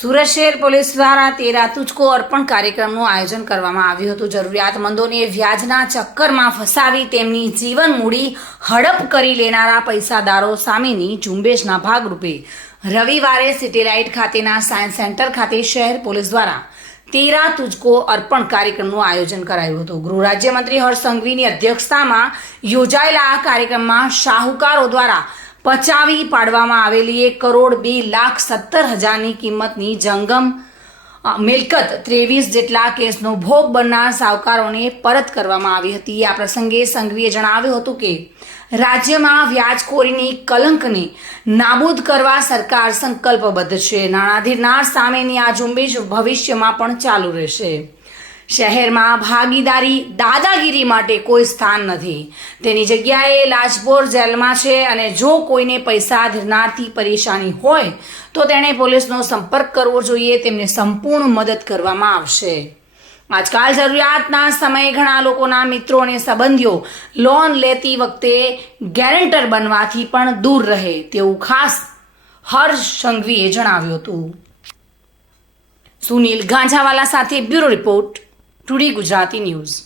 સુરત શહેર પોલીસ દ્વારા તેરા તુજકો અર્પણ કાર્યક્રમનું આયોજન કરવામાં આવ્યું હતું। જરૂરિયાતમંદોને વ્યાજના ચક્કરમાં ફસાવી તેમની જીવન મૂડી હડપ કરી લેનારા પૈસાદારો સામેની ઝુંબેશના ભાગરૂપે રવિવારે સિટીલાઇટ ખાતેના સાયન્સ સેન્ટર ખાતે શહેર પોલીસ દ્વારા તેરા તુજકો અર્પણ કાર્યક્રમનું આયોજન કરાયું હતું। ગૃહ રાજ્યમંત્રી હર્ષ સંઘવીની અધ્યક્ષતામાં યોજાયેલા આ કાર્યક્રમમાં શાહુકારો દ્વારા પચાવી પાડવામાં આવેલી 1,02,70,000ની કિંમતની જંગમ મિલકત 23 જેટલા કેસનો ભોગ બનનાર સાવકારોને પરત કરવામાં આવી હતી। આ પ્રસંગે સંઘવીએ જણાવ્યું હતું કે રાજ્યમાં વ્યાજખોરીની કલંકને નાબૂદ કરવા સરકાર સંકલ્પબદ્ધ છે। નાણાધીરનાર સામેની આ ઝુંબેશ ભવિષ્યમાં પણ ચાલુ રહેશે। શહેરમાં ભાગીદારી દાદાગીરી માટે કોઈ સ્થાન નથી, તેની જગ્યાએ લાજપોર જેલમાં છે અને જો કોઈને પૈસા ધરનારથી પરેશાની હોય તો તેણે પોલીસનો સંપર્ક કરવો જોઈએ, તેમને સંપૂર્ણ મદદ કરવામાં આવશે। આજકાલ જરૂરિયાતના સમયે ઘણા લોકોના મિત્રો અને સંબંધીઓ લોન લેતી વખતે ગેરેન્ટર બનવાથી પણ દૂર રહે તેવું ખાસ હર્ષ સંઘવીએ જણાવ્યું હતું। સુનિલ ગાંજાવાલા સાથે bureau report, today Gujarati news.